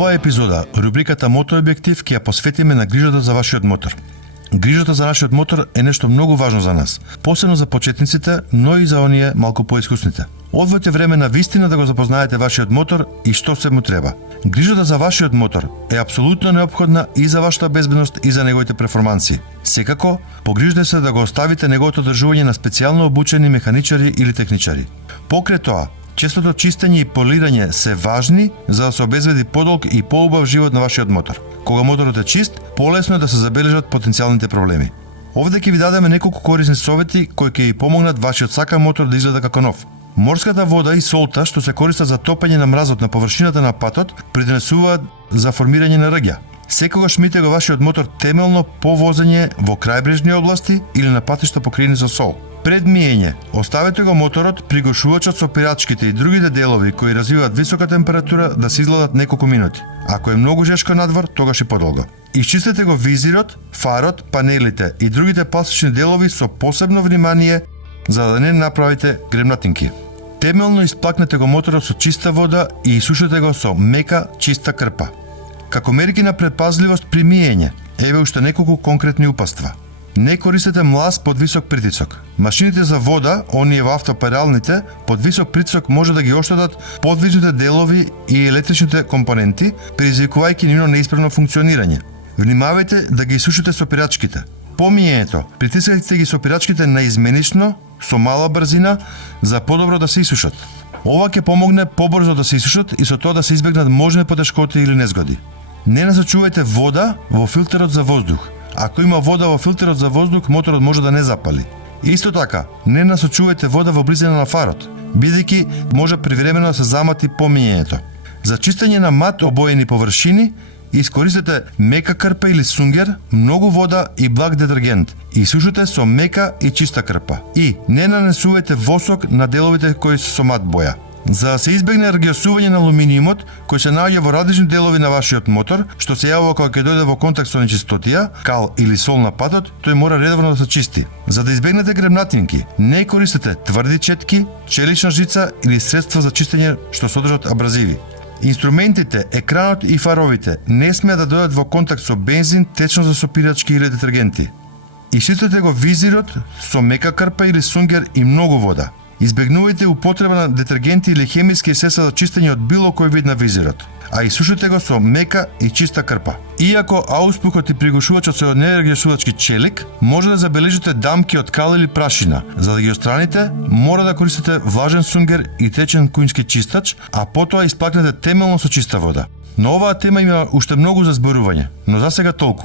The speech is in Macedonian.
оваа епизода, рубриката Мотообјектив ќе ја посветиме на грижата за вашиот мотор. Грижата за нашиот мотор е нешто многу важно за нас, посебно за почетниците, но и за оние малку поискусните. Одвојте време на вистина да го запознаете вашиот мотор и што се му треба. Грижата за вашиот мотор е апсолутно неопходна и за вашата безбедност и за неговите перформанси. Секако, погрижете се да го оставите неговото одржување на специјално обучени механичари или техничари. Покрај тоа, честото чистење и полирање се важни за да се обезбеди подолг и поубав живот на вашиот мотор. Кога моторот е чист, полесно е да се забележат потенцијалните проблеми. Овде ќе ви дадеме неколку корисни совети кои ќе ви помогнат вашиот сакан мотор да изгледа како нов. Морската вода и солта што се користат за топење на мразот на површината на патот придонесуваат за формирање на рѓа. Секогаш мите го вашиот мотор темелно по возење во крајбрежни области или на патишта покриени со сол. Пред миење, оставете го моторот, пригошувачот со пирачките и другите делови кои развиваат висока температура да се изгладат неколку минути. Ако е многу жешко надвор, тогаш и подолго. Исчистете го визирот, фарот, панелите и другите пластични делови со посебно внимание за да не направите гремнатинки. Темелно исплакнете го моторот со чиста вода и исушете го со мека, чиста крпа. Како мерки на предпазливост при миење, еве уште неколку конкретни упатства. Не користете млаз под висок притисок. Машините за вода, оние во автопералните, под висок притисок може да ги оштетат подвижните делови и електричните компоненти, предизвикувајќи нивно неисправно функционирање. Внимавајте да ги исушите со пирачките. По миењето, притискајте ги со пирачките наизменично, со мала брзина, за подобро да се исушат. Ова ќе помогне побрзо да се исушат и со тоа да се избегнат можни потешкоти или незгоди. Не насочувајте вода во филтерот за воздух. Ако има вода во филтерот за воздух, моторот може да не запали. Исто така, не насочувајте вода во близина на фарот, бидејќи може привремено да се замати по миењето. За чистење на мат обоени површини, искористете мека крпа или сунгер, многу вода и благ детергент. И сушете со мека и чиста крпа. И не нанесувајте восок на деловите кои се со мат боја. За да се избегне ргиосување на алуминиумот, кој се наоѓа во различни делови на вашиот мотор, што се јавува кога ќе дојде во контакт со нечистотија, кал или сол на патот, тој мора редовно да се чисти. За да избегнете гремнатинки, не користете тврди четки, челична жица или средства за чистење што содржат абразиви. Инструментите, екранот и фаровите не смеа да дојдат во контакт со бензин, течно за сопирачки или детергенти. Исчистете го визирот со мека крпа или сунгер и многу вода. Избегнувајте употреба на детергенти или хемиски средства за чистење од било кој вид на визирот, а исушете го со мека и чиста крпа. Иако ауспухот и пригушувачот се од нерегиосувачки челик, може да забележите дамки од кал или прашина. За да ги отстраните, мора да користите влажен сунгер и течен куњски чистач, а потоа исплакнете темелно со чиста вода. На оваа тема има уште многу за зборување, но за сега толку.